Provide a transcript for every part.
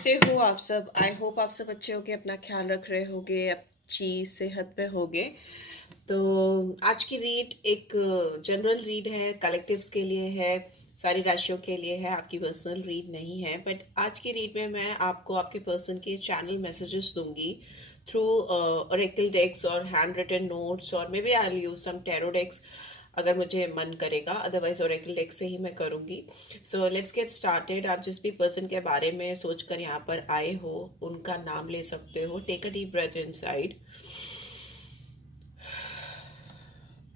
से हो आप सब। आई होप आप सब अच्छे होगे, अपना ख्याल रख रहे होगे, अच्छी सेहत पे होगे। तो आज की रीड एक जनरल रीड है, कलेक्टिव्स के लिए है, सारी राशियों के लिए है, आपकी पर्सनल रीड नहीं है। बट आज की रीड में मैं आपको आपके पर्सन के चैनल मैसेजेस दूंगी थ्रू ओरेकल डेक्स और हैंड रिटन नोट्स, और maybe I will use some tarot decks अगर मुझे मन करेगा, अदरवाइज ओरेकल डेक से ही मैं करूंगी। So let's get started. आप जिस भी पर्सन के बारे में सोचकर यहाँ पर आए हो उनका नाम ले सकते हो। Take a deep breath inside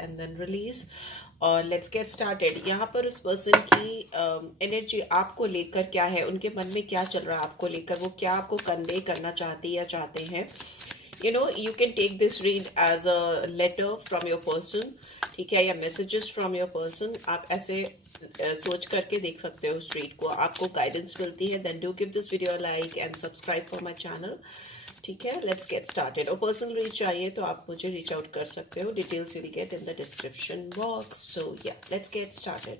and then release, और लेट्स गेट स्टार्टेड। यहाँ पर उस पर्सन की एनर्जी आपको लेकर क्या है, उनके मन में क्या चल रहा है आपको लेकर, वो क्या आपको कन्वे करना चाहती या चाहते हैं। You can take this read as a letter from your person, ठीक है, या messages from your person। आप ऐसे सोच करके देख सकते हो उस रीड को, आपको गाइडेंस मिलती है। Then do give this video a like and subscribe for my channel, ठीक है। Let's get started। और पर्सनल रीड चाहिए तो आप मुझे रीच आउट कर सकते हो, details you'll get in the description box। So yeah, let's get started।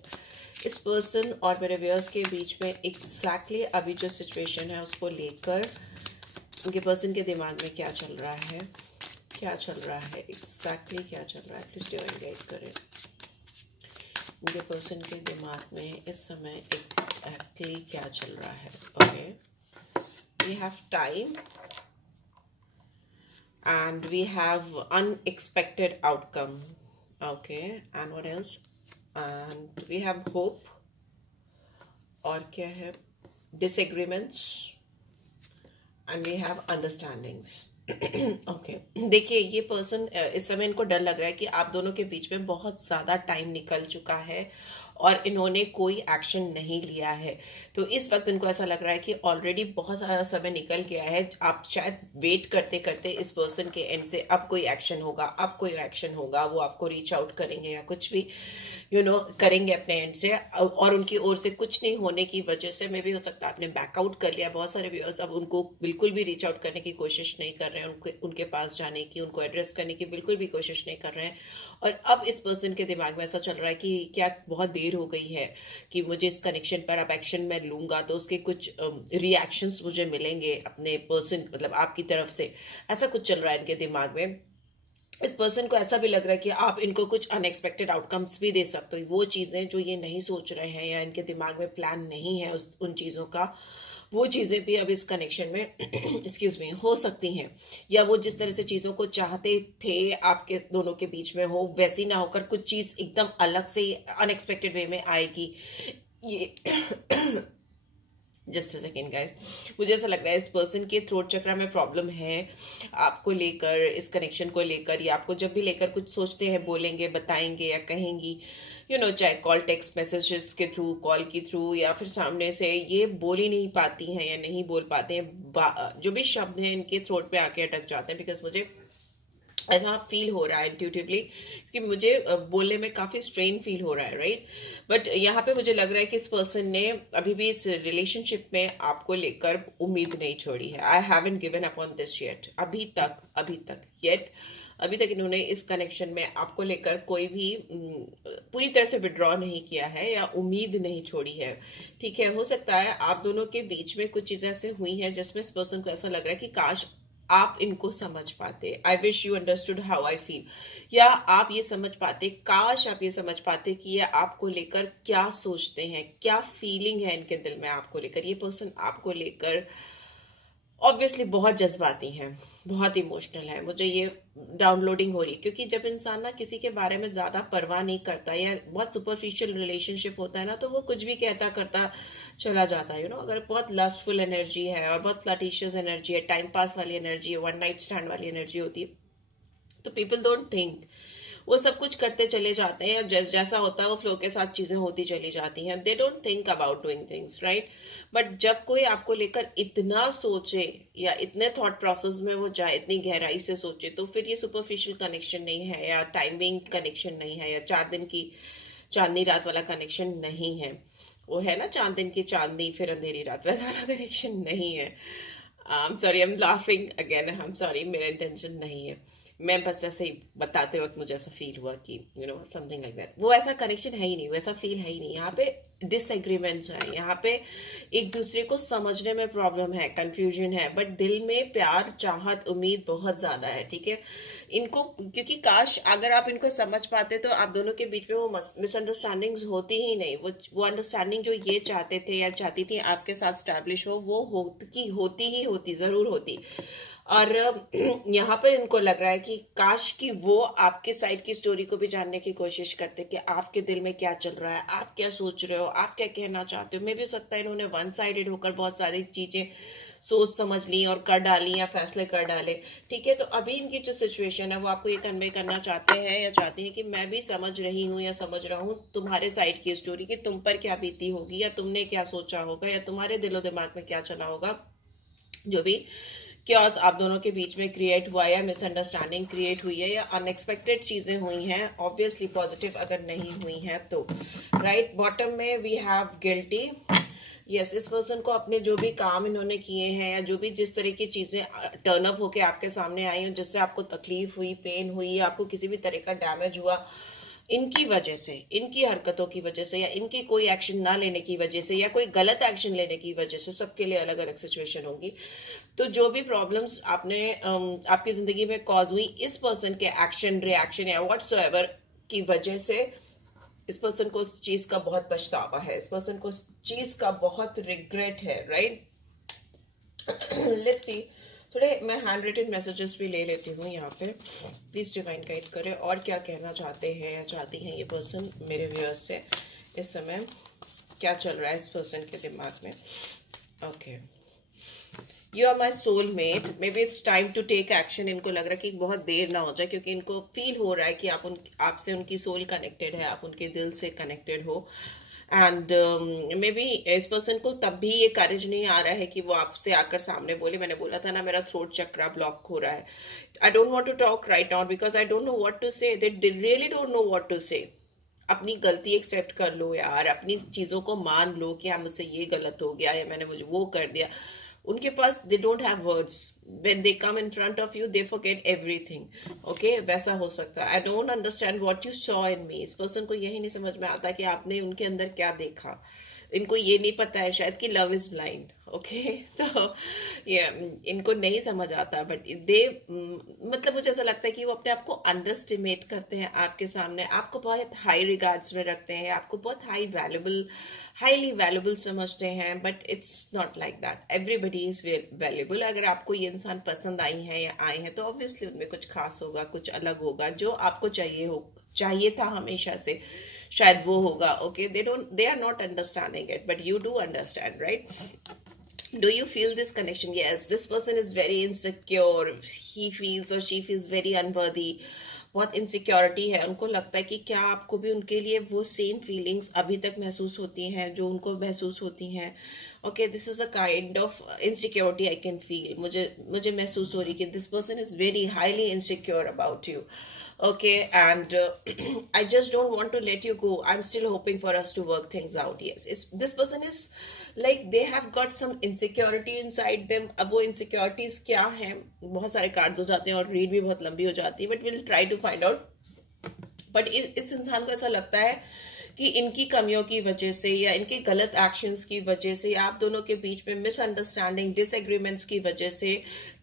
इस पर्सन और मेरे व्यूअर्स के बीच में exactly अभी जो सिचुएशन है उसको लेकर उनके पर्सन के दिमाग में क्या चल रहा है, क्या चल रहा है एग्जैक्टली क्या चल रहा है, प्लीज डिवाइन गाइड करें। उनके पर्सन के दिमाग में इस समय एग्जैक्टली क्या चल रहा है। Okay, we have time and we have unexpected outcome. Okay, and what else, and we have hope, और क्या है, disagreements, and we have understandings। Okay, देखिए ये पर्सन इस समय इनको डर लग रहा है कि आप दोनों के बीच में बहुत ज़्यादा टाइम निकल चुका है और इन्होंने कोई एक्शन नहीं लिया है। तो इस वक्त इनको ऐसा लग रहा है कि ऑलरेडी बहुत सारा समय निकल गया है। आप शायद वेट करते करते इस पर्सन के एंड से अब कोई एक्शन होगा, अब कोई एक्शन होगा, वो आपको रीच आउट करेंगे या कुछ भी करेंगे अपने एंड से, और उनकी ओर से कुछ नहीं होने की वजह से मे भी हो सकता है आपने बैकआउट कर लिया। बहुत सारे व्यूअर्स अब उनको बिल्कुल भी रीच आउट करने की कोशिश नहीं कर रहे हैं, उनके पास जाने की, उनको एड्रेस करने की बिल्कुल भी कोशिश नहीं कर रहे हैं। और अब इस पर्सन के दिमाग में ऐसा चल रहा है कि क्या बहुत देर हो गई है कि मुझे इस कनेक्शन पर अब एक्शन मैं लूंगा तो उसके कुछ रिएक्शंस मुझे मिलेंगे अपने पर्सन, मतलब आपकी तरफ से। ऐसा कुछ चल रहा है इनके दिमाग में। इस पर्सन को ऐसा भी लग रहा है कि आप इनको कुछ अनएक्सपेक्टेड आउटकम्स भी दे सकते हो। वो चीजें जो ये नहीं सोच रहे हैं या इनके दिमाग में प्लान नहीं है उन चीजों का, वो चीजें भी अब इस कनेक्शन में एक्सक्यूज मी हो सकती हैं। या वो जिस तरह से चीजों को चाहते थे आपके दोनों के बीच में हो, वैसी ना होकर कुछ चीज एकदम अलग से अनएक्सपेक्टेड वे में आएगी। ये जस्ट अ सेकेंड गाइस, मुझे ऐसा लग रहा है इस पर्सन के थ्रोट चक्र में प्रॉब्लम है आपको लेकर, इस कनेक्शन को लेकर, या आपको जब भी लेकर कुछ सोचते हैं, बोलेंगे, बताएंगे या कहेंगी, चाहे कॉल, टेक्स्ट मैसेजेस के थ्रू, कॉल के थ्रू, या फिर सामने से, ये बोल ही नहीं पाती हैं या नहीं बोल पाते हैं। जो भी शब्द हैं इनके थ्रोट पे आके अटक जाते हैं। बिकॉज मुझे ऐसा फील हो रहा है इंट्यूटिवली कि मुझे बोलने में काफी स्ट्रेन फील हो रहा है, राइट। बट यहाँ पे मुझे लग रहा है कि इस पर्सन ने अभी भी इस रिलेशनशिप में आपको लेकर उम्मीद नहीं छोड़ी है। I haven't given up on this yet, अभी तक इन्होंने इस कनेक्शन में आपको लेकर कोई भी पूरी तरह से विड्रॉ नहीं किया है या उम्मीद नहीं छोड़ी है, ठीक है। हो सकता है आप दोनों के बीच में कुछ चीजें ऐसे हुई हैं जिसमें इस पर्सन को ऐसा लग रहा है कि काश आप इनको समझ पाते। I wish you understood how I feel, या आप ये समझ पाते, काश आप ये समझ पाते कि ये आपको लेकर क्या सोचते हैं, क्या फीलिंग है इनके दिल में आपको लेकर। ये पर्सन आपको लेकर ऑब्वियसली बहुत जज्बाती हैं, बहुत इमोशनल है। मुझे ये डाउनलोडिंग हो रही है क्योंकि जब इंसान ना किसी के बारे में ज्यादा परवाह नहीं करता या बहुत सुपरफिशियल रिलेशनशिप होता है ना, तो वो कुछ भी कहता करता चला जाता है। अगर बहुत लस्टफुल एनर्जी है और बहुत फ्लर्टिशियस एनर्जी है, टाइम पास वाली एनर्जी है, वन नाइट स्टैंड वाली एनर्जी होती है, तो पीपल डोंट थिंक, वो सब कुछ करते चले जाते हैं, जैसा होता है वो फ्लो के साथ चीजें होती चली जाती हैं। They don't think about doing things, right. But जब कोई आपको लेकर इतना सोचे या इतने थॉट प्रोसेस में वो जाए, इतनी गहराई से सोचे, तो फिर ये सुपरफिशियल कनेक्शन नहीं है या टाइमिंग कनेक्शन नहीं है या 4 दिन की चांदनी रात वाला कनेक्शन नहीं है। वो है ना, 4 दिन की चांदनी फिर अंधेरी रात, वैसा वाला कनेक्शन नहीं है। I am sorry, I am laughing again, I am sorry, मेरा इंटेंशन नहीं है। मैं बस ऐसे ही बताते वक्त मुझे ऐसा फील हुआ कि समथिंग लाइक दैट। वो ऐसा कनेक्शन है ही नहीं, वैसा फील है ही नहीं यहाँ पे। डिसएग्रीमेंट्स हैं, यहाँ पे एक दूसरे को समझने में प्रॉब्लम है, कंफ्यूजन है, बट दिल में प्यार, चाहत, उम्मीद बहुत ज्यादा है, ठीक है। इनको क्योंकि काश अगर आप इनको समझ पाते तो आप दोनों के बीच में वो मिसअंडरस्टैंडिंग्स होती ही नहीं। वो अंडरस्टैंडिंग जो ये चाहते थे या चाहती थी आपके साथ स्टैब्लिश हो, वो होती जरूर होती। और यहाँ पर इनको लग रहा है कि काश कि वो आपके साइड की स्टोरी को भी जानने की कोशिश करते कि आपके दिल में क्या चल रहा है, आप क्या सोच रहे हो, आप क्या कहना चाहते हो। मे भी हो सकता है इन्होंने वन साइडेड होकर बहुत सारी चीजें सोच समझ ली और कर डाली या फैसले कर डाले, ठीक है। तो अभी इनकी जो सिचुएशन है वो आपको ये कन्वे करना चाहते हैं या चाहती हैं कि मैं भी समझ रही हूँ या समझ रहा हूँ तुम्हारे साइड की स्टोरी की, तुम पर क्या बीती होगी या तुमने क्या सोचा होगा या तुम्हारे दिलो दिमाग में क्या चला होगा। जो भी क्योस आप दोनों के बीच में क्रिएट हुआ या मिसअंडरस्टैंडिंग क्रिएट हुई है या अनएक्सपेक्टेड चीजें हुई हैं, ऑब्वियसली पॉजिटिव अगर नहीं हुई हैं तो, राइट। बॉटम में वी हैव गिल्टी। यस, इस पर्सन को अपने जो भी काम इन्होंने किए हैं या जो भी जिस तरह की चीजें टर्न अप होके आपके सामने आई हो, जिससे आपको तकलीफ हुई, पेन हुई, आपको किसी भी तरह का डैमेज हुआ, इनकी वजह से, इनकी हरकतों की वजह से या इनकी कोई एक्शन ना लेने की वजह से या कोई गलत एक्शन लेने की वजह से, सबके लिए अलग अलग सिचुएशन होगी। तो जो भी प्रॉब्लम्स आपकी जिंदगी में कॉज हुई इस पर्सन के एक्शन, रिएक्शन या व्हाटसोएवर की वजह से, इस पर्सन को उस चीज का बहुत पछतावा है, इस पर्सन को उस चीज का बहुत रिग्रेट है, राइट। लेट्स सी थोड़े मैं हैंड रिटन मैसेजेस भी ले लेती हूँ यहाँ पे। प्लीज डिवाइन गाइड करें और क्या कहना चाहते हैं या चाहती हैं ये पर्सन मेरे व्यूअर्स से इस समय, क्या चल रहा है इस पर्सन के दिमाग में। Okay, you are my soulmate, maybe it's time to take action. इनको लग रहा है कि बहुत देर ना हो जाए क्योंकि इनको फील हो रहा है कि आपसे उनकी सोल कनेक्टेड है, आप उनके दिल से कनेक्टेड हो। एंड मे बी इस पर्सन को तब भी ये करेज नहीं आ रहा है कि वो आपसे आकर सामने बोले। मैंने बोला था ना मेरा थ्रोट चक्रा ब्लॉक हो रहा है। I don't want to talk right now because I don't know what to say. They really don't know what to say. अपनी गलती एक्सेप्ट कर लो यार, अपनी चीजों को मान लो कि हाँ मुझसे ये गलत हो गया या मैंने मुझे वो कर दिया। उनके पास they don't have words, when they come in front of you they forget everything. Okay, वैसा हो सकता है। I don't understand what you saw in me. इस पर्सन को यही नहीं समझ में आता कि आपने उनके अंदर क्या देखा। इनको ये नहीं पता है शायद कि लव इज ब्लाइंड। ओके, तो ये इनको नहीं समझ आता, बट दे मतलब मुझे ऐसा लगता है कि वो अपने आप को अंडरस्टिमेट करते हैं आपके सामने, आपको बहुत हाई रिगार्ड्स में रखते हैं, आपको बहुत हाईली वैल्यूबल समझते हैं, but it's not like that. Everybody is valuable. अगर आपको ये इंसान पसंद आई है या आए हैं तो ऑब्वियसली उनमें कुछ खास होगा, कुछ अलग होगा, जो आपको चाहिए था हमेशा से, शायद वो होगा। Okay, they are not understanding it, but you do understand, right? Do you feel this connection? Yes, this person is very insecure. He feels or she feels very unworthy. बहुत इनसिक्योरिटी है, उनको लगता है कि क्या आपको भी उनके लिए वो सेम फीलिंग्स अभी तक महसूस होती हैं जो उनको महसूस होती हैं। Okay, this is a kind of insecurity I can feel. मुझे महसूस हो रही कि this person is very highly insecure about you. Okay, and I just don't want to let you go. I'm still hoping for us to work things out. Yes, this person is like they have got some insecurity inside them. अब वो insecurities क्या हैं, बहुत सारे cards हो जाते हैं और रीड भी बहुत लंबी हो जाती है, but we'll try to find out. But इस इंसान को ऐसा लगता है कि इनकी कमियों की वजह से या इनके गलत एक्शंस की वजह से या आप दोनों के बीच में मिसअंडरस्टैंडिंग, डिसएग्रीमेंट्स की वजह से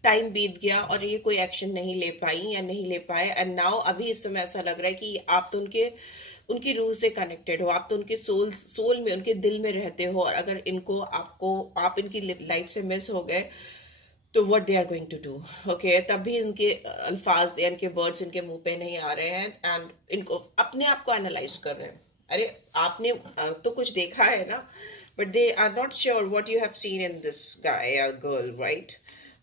टाइम बीत गया और ये कोई एक्शन नहीं ले पाई या नहीं ले पाए। एंड नाउ अभी इस समय ऐसा लग रहा है कि आप तो उनकी रूह से कनेक्टेड हो, आप तो उनके सोल में, उनके दिल में रहते हो। और अगर आप इनकी लाइफ से मिस हो गए तो what they are going to do. Okay, तब भी इनके अल्फाज या इनके वर्ड्स इनके मुंह पे नहीं आ रहे हैं एंड इनको अपने आप को एनालाइज कर रहे हैं। अरे आपने तो कुछ देखा है ना, but they are not sure what you have seen in this guy या गर्ल, राइट।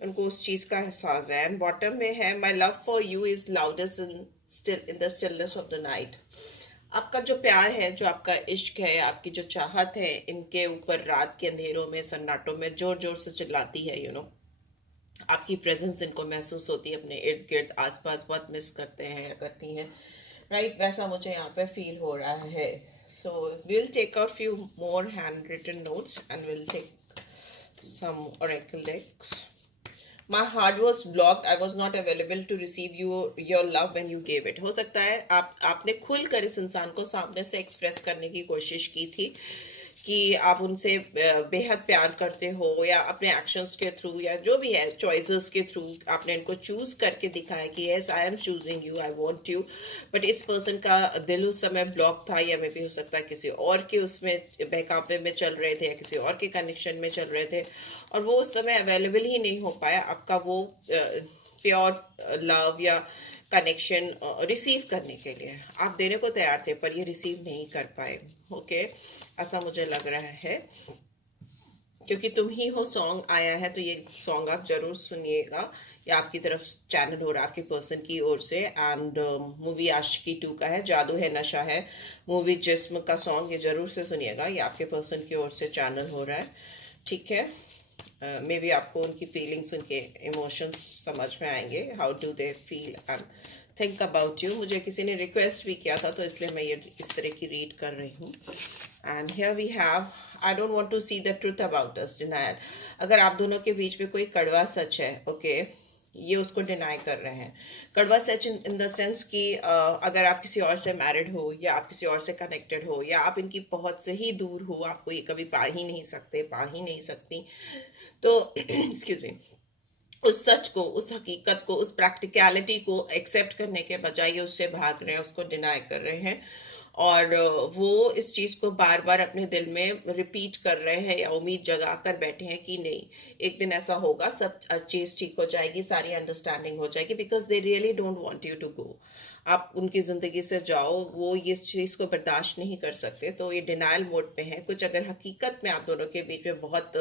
उनको उस चीज का एहसास है। एंड बॉटम में है my love for you is loudest in the stillness of the night. आपका जो प्यार है, जो आपका इश्क है, आपकी जो चाहत है, इनके ऊपर रात के अंधेरों में, सन्नाटों में जोर जोर से चिल्लाती है। यू नो, आपकी प्रेजेंस इनको महसूस होती है, अपने इर्द गिर्द आसपास बहुत मिस करते हैं या करती हैं, राइट। वैसा मुझे यहाँ पे फील हो रहा है। सो we'll take a few more handwritten notes and we'll take some oracle decks. My heart was blocked. I was not available to receive your love when you gave it. हो सकता है आपने खुलकर इस इंसान को सामने से एक्सप्रेस करने की कोशिश की थी कि आप उनसे बेहद प्यार करते हो, या अपने एक्शंस के थ्रू या जो भी है चॉइसेस के थ्रू आपने इनको चूज करके दिखाया कि yes I am choosing you, I want you, but इस पर्सन का दिल उस समय ब्लॉक था, या मे भी हो सकता है किसी और के उसमें बहकावे में चल रहे थे या किसी और के कनेक्शन में चल रहे थे, और वो उस समय अवेलेबल ही नहीं हो पाया आपका वो प्योर लव या कनेक्शन रिसीव करने के लिए। आप देने को तैयार थे पर ये रिसीव नहीं कर पाए। ओके, ऐसा मुझे लग रहा है, क्योंकि तुम ही हो सॉन्ग आया है तो ये सॉन्ग आप जरूर सुनिएगा। ये आपकी तरफ चैनल हो रहा है आपके पर्सन की ओर से। एंड मूवी आशिकी 2 का है, जादू है नशा है, मूवी जिस्म का सॉन्ग, ये जरूर से सुनिएगा। ये आपके पर्सन की ओर से चैनल हो रहा है, ठीक है। मे बी आपको उनकी फीलिंग्स, उनके इमोशंस समझ में आएंगे, how do they feel and think about you. मुझे किसी ने रिक्वेस्ट भी किया था तो इसलिए मैं ये इस तरह की रीड कर रही हूँ। And here we have, I don't want to see the truth about us, denial. अगर आप दोनों के बीच में कोई कड़वा सच है, ओके, ये उसको डिनाई कर रहे हैं। कड़वा सच इन द सेंस कि अगर आप किसी और से मैरिड हो, या आप किसी और से कनेक्टेड हो, या आप इनकी पहुंच से ही दूर हो, आपको ये कभी पा ही नहीं सकते, पा ही नहीं सकती, तो एक्सक्यूज मी, उस सच को, उस हकीकत को, उस प्रैक्टिकलिटी को एक्सेप्ट करने के बजाय उससे भाग रहे हैं, उसको डिनाई कर रहे हैं, और वो इस चीज को बार बार अपने दिल में रिपीट कर रहे हैं, या उम्मीद जगा कर बैठे हैं कि नहीं एक दिन ऐसा होगा, सब चीज ठीक हो जाएगी, सारी अंडरस्टैंडिंग हो जाएगी, because they really don't want you to go. आप उनकी जिंदगी से जाओ, वो इस चीज को बर्दाश्त नहीं कर सकते, तो ये डिनायल मोड पे है। कुछ अगर हकीकत में आप दोनों के बीच में बहुत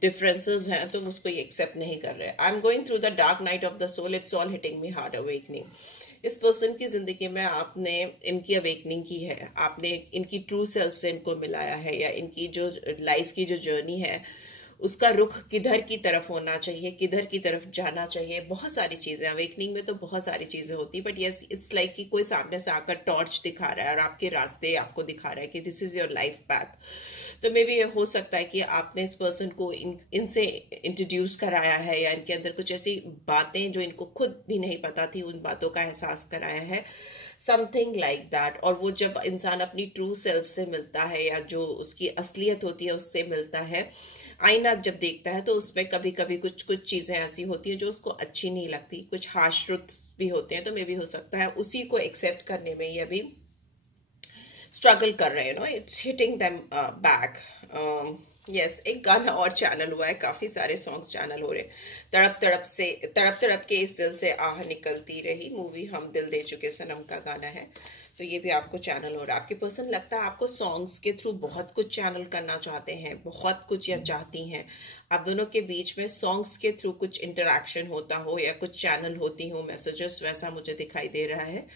डिफरेंसेस हैं तो उसको ये एक्सेप्ट नहीं कर रहे। I am going through the dark night of the soul, it's all hitting me hard awakening. इस पर्सन की जिंदगी में आपने इनकी अवेकनिंग की है, आपने इनकी ट्रू सेल्फ से इनको मिलाया है, या इनकी जो लाइफ की जो जर्नी है उसका रुख किधर की तरफ होना चाहिए, किधर की तरफ जाना चाहिए। बहुत सारी चीजें अवेकनिंग में तो बहुत सारी चीजें होती, बट यस इट्स लाइक कि कोई सामने से आकर टॉर्च दिखा रहा है और आपके रास्ते आपको दिखा रहा है कि this is your life path. तो मे बी ये हो सकता है कि आपने इस पर्सन को इनसे इंट्रोड्यूस कराया है, या इनके अंदर कुछ ऐसी बातें जो इनको खुद भी नहीं पता थी, उन बातों का एहसास कराया है, समथिंग लाइक दैट। और वो जब इंसान अपनी ट्रू सेल्फ से मिलता है, या जो उसकी असलियत होती है उससे मिलता है, आईना जब देखता है, तो उसमें कभी कभी कुछ कुछ चीजें ऐसी होती हैं जो उसको अच्छी नहीं लगती, कुछ हार्श ट्रुथ भी होते हैं। तो मे भी हो सकता है उसी को एक्सेप्ट करने में ये अभी स्ट्रगल कर रहे हैं, no it's hitting them back. Yes, एक गाना और चैनल हुआ है, काफी सारे सॉन्ग्स चैनल हो रहे हैं। तड़प तड़प के इस दिल से आह निकलती रही, मूवी हम दिल दे चुके सनम का गाना है, तो ये भी आपको चैनल हो रहा है। आपके पर्सन लगता है आपको सॉन्ग्स के थ्रू बहुत कुछ चैनल करना चाहते हैं, बहुत कुछ या चाहती हैं। आप दोनों के बीच में सॉन्ग्स के थ्रू कुछ इंटरेक्शन होता हो, या कुछ चैनल होती हो मैसेजेस, वैसा मुझे दिखाई दे रहा है,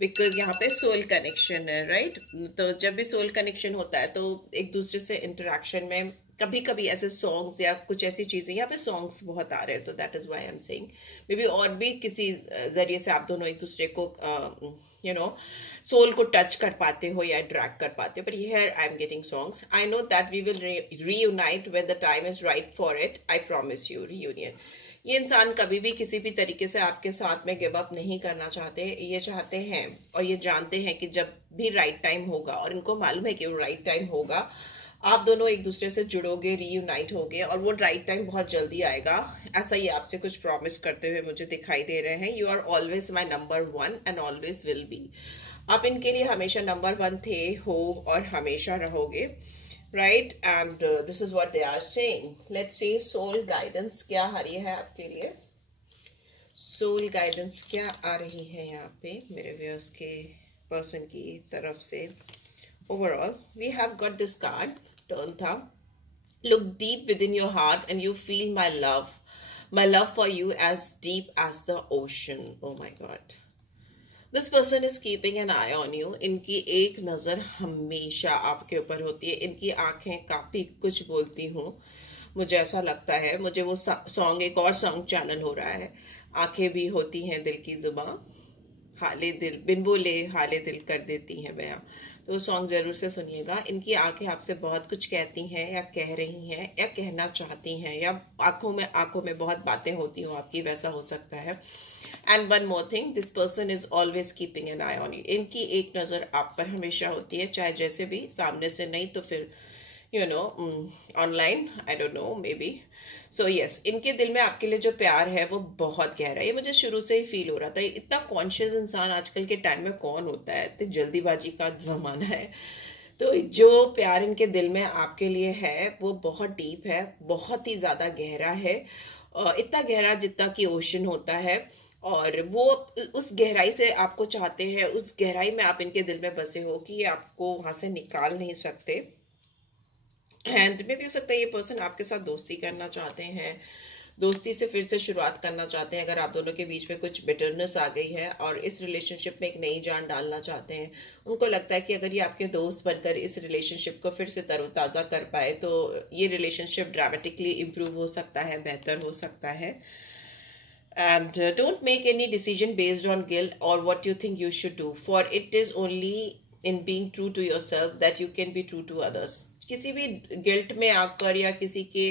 बिकॉज यहाँ पे सोल कनेक्शन है, राइट। तो जब भी सोल कनेक्शन होता है तो एक दूसरे से इंटरेक्शन में कभी कभी ऐसे सॉन्ग्स या कुछ ऐसी चीजें, यहाँ पे सॉन्ग्स बहुत आ रहे हैं, तो that is why I am saying may be और भी किसी जरिए से आप दोनों एक दूसरे को यू नो सोल को टच कर पाते हो या इंटरेक्ट कर पाते हो। But here I am getting songs, I know that we will reunite when the time is right for it, I promise you reunion. ये इंसान कभी भी किसी भी तरीके से आपके साथ में गिव अप नहीं करना चाहते, ये चाहते हैं और ये जानते हैं कि जब भी राइट टाइम होगा, और इनको मालूम है कि वो राइट टाइम होगा, आप दोनों एक दूसरे से जुड़ोगे, रीयूनाइट होगे, और वो राइट टाइम बहुत जल्दी आएगा। ऐसा ही आपसे कुछ प्रॉमिस करते हुए मुझे दिखाई दे रहे हैं। You are always my number 1 and always will be. आप इनके लिए हमेशा नंबर 1 थे, हो और हमेशा रहोगे, right? And this is what they are saying. Let's see soul guidance क्या आ रही है आपके लिए। soul guidance क्या आ रही है यहाँ पे मेरे व्यूअर्स के पर्सन की तरफ से। overall we have got this card, turn था, look deep within your heart and you feel my love for you as deep as the ocean. oh my god, this person is keeping an I on you. इनकी एक नजर हमेशा आपके ऊपर होती है, इनकी आंखें काफी कुछ बोलती हूँ, मुझे ऐसा लगता है। मुझे वो सॉन्ग, एक और सॉन्ग चैनल हो रहा है, आंखें भी होती हैं दिल की जुबां, हाले दिल बिन बोले हाले दिल कर देती हैं बयां। तो वो सॉन्ग जरूर से सुनिएगा। इनकी आंखें आपसे बहुत कुछ कहती हैं, या कह रही हैं, या कहना चाहती हैं, या आंखों में बहुत बातें होती हो आपकी, वैसा हो सकता है। And one more thing, this person is always keeping an I on you. इनकी एक नजर आप पर हमेशा होती है, चाहे जैसे भी, सामने से नहीं तो फिर you know, online, I don't no, may be. So yes, इनके दिल में आपके लिए जो प्यार है वो बहुत गहरा है. ये मुझे शुरू से ही फील हो रहा था. इतना कॉन्शियस इंसान आजकल के टाइम में कौन होता है, इतनी जल्दीबाजी का जमाना है. तो जो प्यार इनके दिल में आपके लिए है वो बहुत डीप है, बहुत ही ज्यादा गहरा है. इतना गहरा जितना कि ओशन होता है. और वो उस गहराई से आपको चाहते हैं, उस गहराई में आप इनके दिल में बसे हो कि ये आपको वहां से निकाल नहीं सकते. एंड में भी हो सकता है ये पर्सन आपके साथ दोस्ती करना चाहते हैं, दोस्ती से फिर से शुरुआत करना चाहते हैं. अगर आप दोनों के बीच में कुछ बिटरनेस आ गई है और इस रिलेशनशिप में एक नई जान डालना चाहते हैं, उनको लगता है कि अगर ये आपके दोस्त बनकर इस रिलेशनशिप को फिर से तरोताज़ा कर पाए तो ये रिलेशनशिप ड्रामेटिकली इम्प्रूव हो सकता है, बेहतर हो सकता है. And don't make any decision based on guilt or what you think you should do, for it is only in being true to yourself that you can be true to others. किसी भी guilt में आकर या किसी के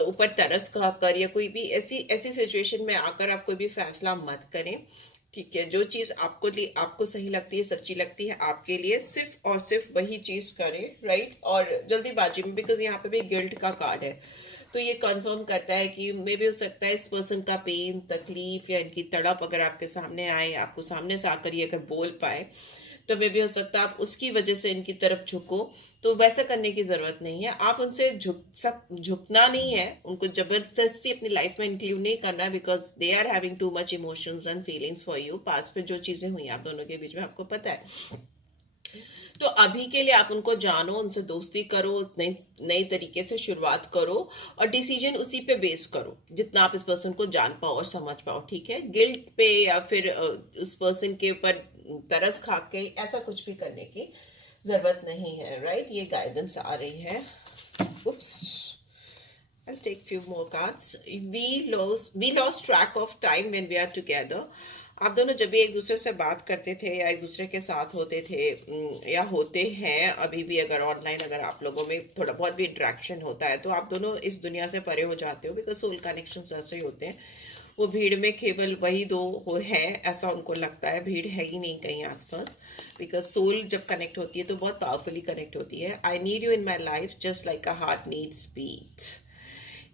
ऊपर तरस खाकर या कोई भी ऐसी सिचुएशन में आकर आप कोई भी फैसला मत करें. ठीक है, जो चीज आपको सही लगती है, सच्ची लगती है आपके लिए, सिर्फ और सिर्फ वही चीज करें. राइट. और जल्दीबाजी में, बिकॉज यहाँ पे भी गिल्ट का कार्ड है, तो ये कंफर्म करता है कि मे भी हो सकता है इस पर्सन का पेन, तकलीफ या इनकी तड़प अगर आपके सामने आए, आपको सामने से आकर ये अगर बोल पाए, तो मे भी हो सकता है आप उसकी वजह से इनकी तरफ झुको. तो वैसा करने की जरूरत नहीं है. आप उनसे झुकना नहीं है, उनको जबरदस्ती अपनी लाइफ में इंक्लूड नहीं करना, because they are having too much emotions and feelings for you. Past में जो चीजें हुई आप दोनों के बीच में आपको पता है. तो अभी के लिए आप उनको जानो, उनसे दोस्ती करो, नई तरीके से शुरुआत करो और डिसीजन उसी पे बेस करो जितना आप इस पर्सन को जान पाओ और समझ पाओ. ठीक है, गिल्ट पे या फिर उस पर्सन के ऊपर तरस खा के ऐसा कुछ भी करने की जरूरत नहीं है. राइट. ये गाइडेंस आ रही है. उप्स, I'll take few more cards. We lost track of time when we are together. आप दोनों जब भी एक दूसरे से बात करते थे या एक दूसरे के साथ होते थे या होते हैं अभी भी, अगर ऑनलाइन अगर आप लोगों में थोड़ा बहुत भी इंटरेक्शन होता है तो आप दोनों इस दुनिया से परे हो जाते हो, बिकॉज सोल कनेक्शन ऐसे ही होते हैं. वो भीड़ में केवल वही दो है ऐसा उनको लगता है, भीड़ है ही नहीं कहीं आसपास. बिकॉज सोल जब कनेक्ट होती है तो बहुत पावरफुली कनेक्ट होती है. I need you in my life just like a heart needs beat.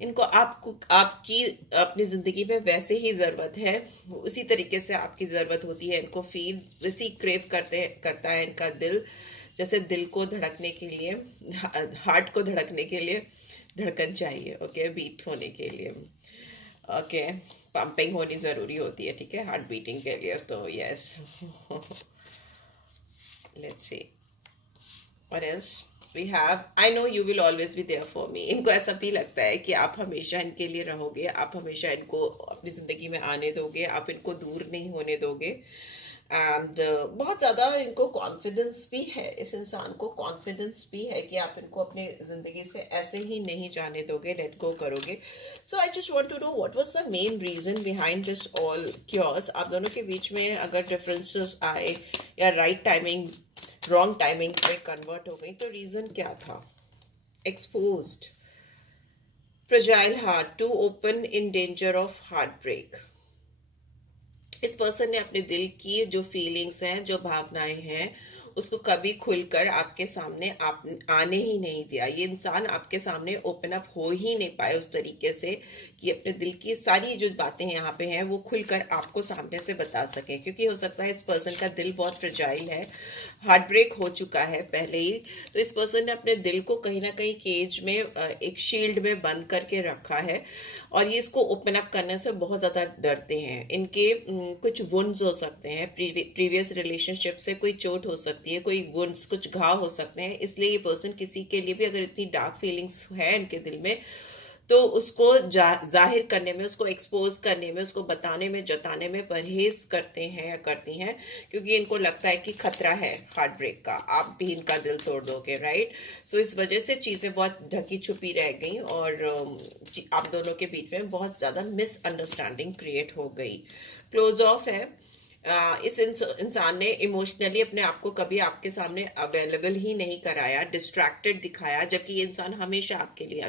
इनको आपकी अपनी जिंदगी में वैसे ही जरूरत है, उसी तरीके से आपकी जरूरत होती है. इनको फील वैसी क्रेव करता है इनका दिल, जैसे दिल को धड़कने के लिए, हार्ट को धड़कने के लिए धड़कन चाहिए. ओके, बीट होने के लिए. ओके, पंपिंग होनी जरूरी होती है. ठीक है, हार्ट बीटिंग के लिए. तो yes, let's see what else we have. I know you will always be there for me. इनको ऐसा भी लगता है कि आप हमेशा इनके लिए रहोगे, आप हमेशा इनको अपनी जिंदगी में आने दोगे, आप इनको दूर नहीं होने दोगे. एंड बहुत ज्यादा इनको कॉन्फिडेंस भी है, इस इंसान को कॉन्फिडेंस भी है कि आप इनको अपनी जिंदगी से ऐसे ही नहीं जाने दोगे, लेट गो करोगे. So I just want to know what was the main reason behind this all cures. आप दोनों के बीच में अगर डिफरेंसेस आए या राइट टाइमिंग रॉन्ग टाइमिंग में कन्वर्ट हो गई, तो रीजन क्या था? Exposed, fragile heart, too open, in danger of heart break. इस पर्सन ने अपने दिल की जो फीलिंग्स हैं, जो भावनाएं हैं, उसको कभी खुलकर आपके सामने आने ही नहीं दिया. ये इंसान आपके सामने ओपन अप हो ही नहीं पाए उस तरीके से कि अपने दिल की सारी जो बातें यहाँ पे हैं वो खुलकर आपको सामने से बता सके, क्योंकि हो सकता है इस पर्सन का दिल बहुत फ्रेजाइल है, हार्ट ब्रेक हो चुका है पहले ही. तो इस पर्सन ने अपने दिल को कहीं ना कहीं केज में, एक शील्ड में बंद करके रखा है और ये इसको ओपन अप करने से बहुत ज्यादा डरते हैं. इनके कुछ वुंड्स हो सकते हैं, प्रीवियस रिलेशनशिप से कोई चोट हो सकती है, कोई वुंड्स, कुछ घाव हो सकते हैं. इसलिए ये पर्सन किसी के लिए भी अगर इतनी डार्क फीलिंग्स है इनके दिल में, तो उसको जाहिर करने में, उसको एक्सपोज करने में, उसको बताने में, जताने में परहेज करते हैं या करती हैं, क्योंकि इनको लगता है कि खतरा है हार्ट ब्रेक का, आप भी इनका दिल तोड़ दोगे. राइट. सो इस वजह से चीजें बहुत ढकी छुपी रह गई और आप दोनों के बीच में बहुत ज्यादा मिसअंडरस्टैंडिंग क्रिएट हो गई. क्लोज ऑफ है. इस इंसान ने इमोशनली अपने आप को कभी आपके सामने अवेलेबल ही नहीं कराया, डिस्ट्रैक्टेड दिखाया, जबकि ये इंसान हमेशा आपके लिए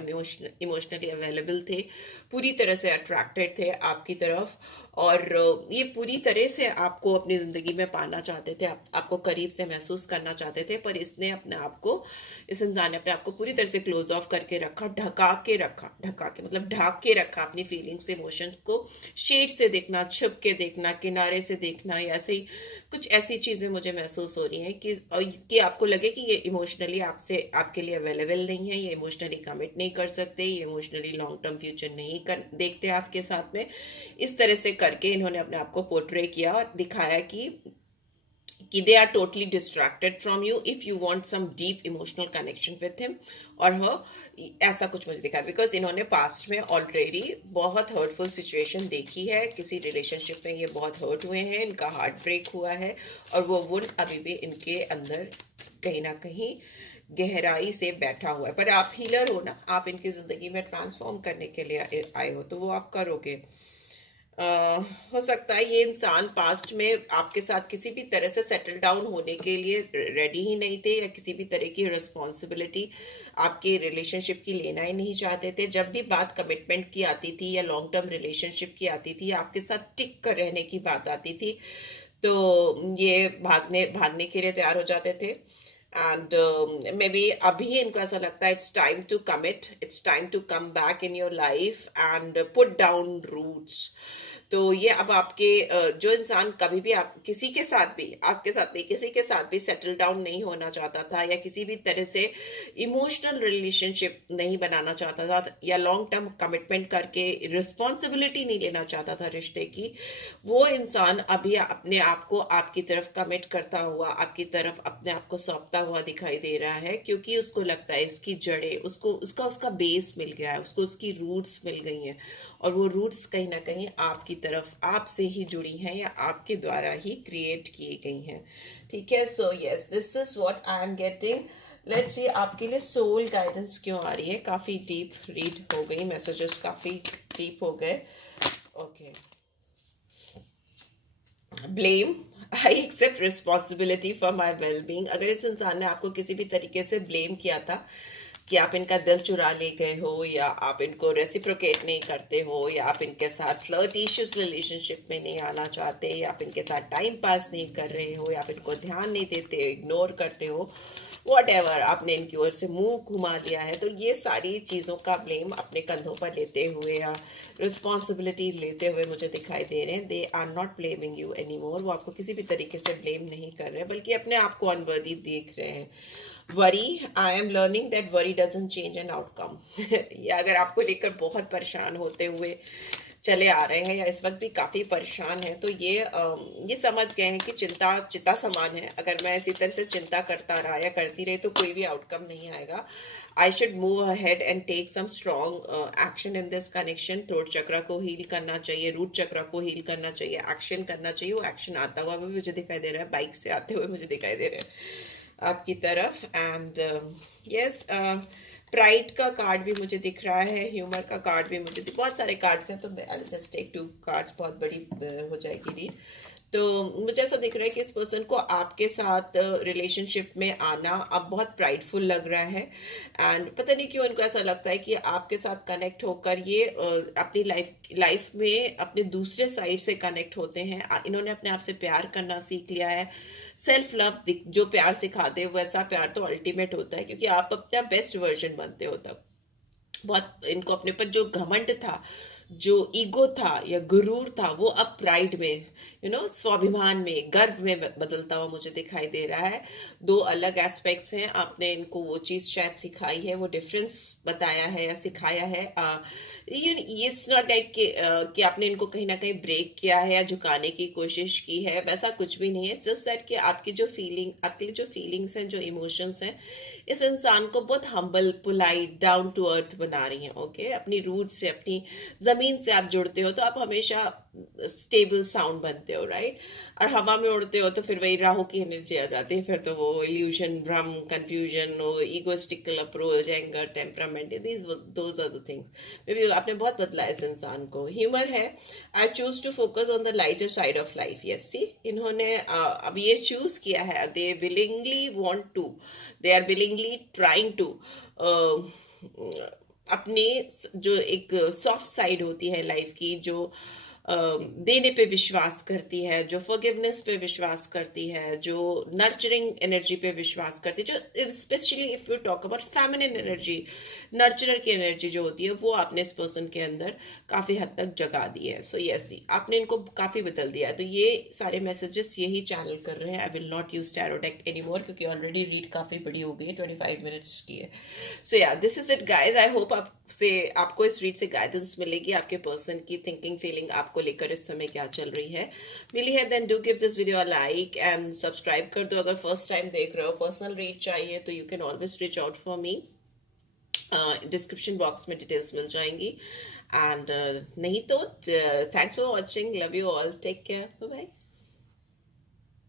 इमोशनली अवेलेबल थे, पूरी तरह से अट्रैक्टेड थे आपकी तरफ. और ये पूरी तरह से आपको अपनी जिंदगी में पाना चाहते थे, आपको करीब से महसूस करना चाहते थे, पर इसने अपने आप को, इस इंसान ने अपने आप को पूरी तरह से क्लोज ऑफ करके रखा, ढका के मतलब ढक के रखा अपनी फीलिंग्स, इमोशंस को। शेड से देखना, छुप के देखना, किनारे से देखना, या ऐसे ही कुछ ऐसी चीजें मुझे महसूस हो रही हैं कि आपको लगे कि ये इमोशनली आपसे, आपके लिए अवेलेबल नहीं है, ये इमोशनली कमिट नहीं कर सकते, ये इमोशनली लॉन्ग टर्म फ्यूचर नहीं देखते आपके साथ में। इस तरह से करके इन्होंने अपने आप को पोर्ट्रे किया और दिखाया कि they are totally distracted from you if you want some deep emotional connection with him or her। ऐसा कुछ मुझे दिखा, बिकॉज इन्होंने पास्ट में ऑलरेडी बहुत हर्टफुल सिचुएशन देखी है, किसी रिलेशनशिप में ये बहुत हर्ट हुए हैं, इनका हार्ट ब्रेक हुआ है, और वो वुंड अभी भी इनके अंदर कहीं ना कहीं गहराई से बैठा हुआ है। पर आप हीलर हो ना, आप इनकी जिंदगी में ट्रांसफॉर्म करने के लिए आए हो, तो वो आप करोगे। हो सकता है ये इंसान पास्ट में आपके साथ किसी भी तरह से सेटल डाउन होने के लिए रेडी ही नहीं थे, या किसी भी तरह की रिस्पॉन्सिबिलिटी आपके रिलेशनशिप की लेना ही नहीं चाहते थे। जब भी बात कमिटमेंट की आती थी या लॉन्ग टर्म रिलेशनशिप की आती थी, आपके साथ टिक कर रहने की बात आती थी, तो ये भागने के लिए तैयार हो जाते थे। एंड मे बी अभी इनको ऐसा लगता है it's time to commit, it's time to come back in your life and put down roots. तो ये अब आपके जो इंसान कभी भी आप किसी के साथ भी, आपके साथ नहीं, किसी के साथ भी सेटल डाउन नहीं होना चाहता था, या किसी भी तरह से इमोशनल रिलेशनशिप नहीं बनाना चाहता था, या लॉन्ग टर्म कमिटमेंट करके रिस्पॉन्सिबिलिटी नहीं लेना चाहता था रिश्ते की, वो इंसान अभी अपने आप को आपकी तरफ कमिट करता हुआ, आपकी तरफ अपने आप को सौंपता हुआ दिखाई दे रहा है, क्योंकि उसको लगता है उसकी जड़ें, उसका बेस मिल गया है, उसको उसकी रूट्स मिल गई हैं, और वो रूट्स कहीं ना कहीं आपकी तरफ, आपसे ही जुड़ी हैं, या आपके द्वारा ही क्रिएट की गई हैं। ठीक है, so yes, this is what I am getting. Let's see आपके लिए सोल गाइडेंस क्यों आ रही है। काफी डीप रीड हो गई, मैसेजेस काफी डीप हो गए। Okay, blame, I accept responsibility for my wellbeing. अगर इस इंसान ने आपको किसी भी तरीके से ब्लेम किया था कि आप इनका दिल चुरा ले गए हो, या आप इनको रेसिप्रोकेट नहीं करते हो, या आप इनके साथ फ्लर्टिशियस रिलेशनशिप में नहीं आना चाहते, या आप इनके साथ टाइम पास नहीं कर रहे हो, या आप इनको ध्यान नहीं देते, इग्नोर करते हो, व्हाटएवर, आपने इनकी ओर से मुंह घुमा लिया है, तो ये सारी चीज़ों का ब्लेम अपने कंधों पर लेते हुए या रिस्पॉन्सिबिलिटी लेते हुए मुझे दिखाई दे रहे हैं। They are not blaming you any more. वो आपको किसी भी तरीके से ब्लेम नहीं कर रहे, बल्कि अपने आप को अनवर्दी देख रहे हैं। Worry, I am learning that worry doesn't change an outcome. ये अगर आपको लेकर बहुत परेशान होते हुए चले आ रहे हैं, या इस वक्त भी काफी परेशान हैं, तो ये समझ गए हैं कि चिंता चिता समान है। अगर मैं इसी तरह से चिंता करता रहा या करती रही तो कोई भी आउटकम नहीं आएगा। I should move ahead and take some strong action in this connection. Throat chakra को हील करना चाहिए, रूट चक्र को हील करना चाहिए, एक्शन करना चाहिए। वो एक्शन आता हुआ भी मुझे दिखाई दे रहा है, बाइक से आते हुए मुझे दिखाई दे रहे हैं आपकी तरफ। एंड यस, प्राइड का कार्ड भी मुझे दिख रहा है, ह्यूमर का कार्ड भी मुझे बहुत सारे कार्ड्स हैं, तो आई जस्ट टेक 2 कार्ड्स, बहुत बड़ी हो जाएगी रीड। तो मुझे ऐसा दिख रहा है कि इस पर्सन को आपके साथ रिलेशनशिप में आना अब बहुत प्राइडफुल लग रहा है, एंड पता नहीं क्यों इनको ऐसा लगता है कि आपके साथ कनेक्ट होकर ये अपनी लाइफ में अपने दूसरे साइड से कनेक्ट होते हैं। इन्होंने अपने आप से प्यार करना सीख लिया है। सेल्फ लव, जो प्यार सिखाते हो वैसा प्यार तो अल्टीमेट होता है, क्योंकि आप अपना बेस्ट वर्जन बनते हो तब। बहुत इनको अपने पर जो घमंड था, जो ईगो था या गुरूर था, वो अब प्राइड में, स्वाभिमान में, गर्व में बदलता हुआ मुझे दिखाई दे रहा है। 2 अलग एस्पेक्ट्स हैं। आपने इनको वो चीज शायद सिखाई है, वो डिफरेंस बताया है या सिखाया है। इट्स नॉट लाइक कि आपने इनको कहीं ना कहीं ब्रेक किया है या झुकाने की कोशिश की है, वैसा कुछ भी नहीं है। जस्ट दैट कि आपकी जो फीलिंग्स हैं, जो इमोशंस हैं, इस इंसान को बहुत humble, polite, down to earth बना रही हैं। ओके, अपनी रूट से, अपनी जमीन से आप जुड़ते हो तो आप हमेशा स्टेबल साउंड बनते हो, राइट। और हवा में उड़ते हो तो फिर वही राहु की एनर्जी आ जाती है, फिर तो वो इल्यूजन, भ्रम, confusion, egoistical approach, anger, temperament, those are the things. Maybe आपने बहुत बदला इस इंसान को। ह्यूमर है, I choose to focus on the lighter side of life. Yes, see, इन्होंने अब ये चूज किया है, they willingly want to, they are willingly trying to अपने जो एक सॉफ्ट साइड होती है लाइफ की, जो देने पे विश्वास करती है, जो फॉरगिवनेस पे विश्वास करती है, जो नर्चरिंग एनर्जी पे विश्वास करती है, जो specially if you talk about feminine energy, नर्चरर की एनर्जी जो होती है, वो आपने इस पर्सन के अंदर काफी हद तक जगा दी है. सो यस, आपने इनको काफी बदल दिया है. तो ये सारे मैसेजेस यही चैनल कर रहे हैं. I will not use tarot deck anymore, क्योंकि ऑलरेडी रीड काफी बड़ी हो गई, 25 मिनट्स की है. सो या, this is it guys. I hope आपको इस रीड से गाइडेंस मिलेगी, आपके पर्सन की थिंकिंग फीलिंग आपको लेकर इस समय क्या चल रही है. मिली है then do give this video a like and subscribe कर दो. अगर फर्स्ट टाइम देख रहे हो, पर्सनल रीड चाहिए तो you can always reach out for me. Description box में डिटेल्स मिल जाएंगी. एंड नहीं तो thanks for watching. Love you all. Take care. Bye bye.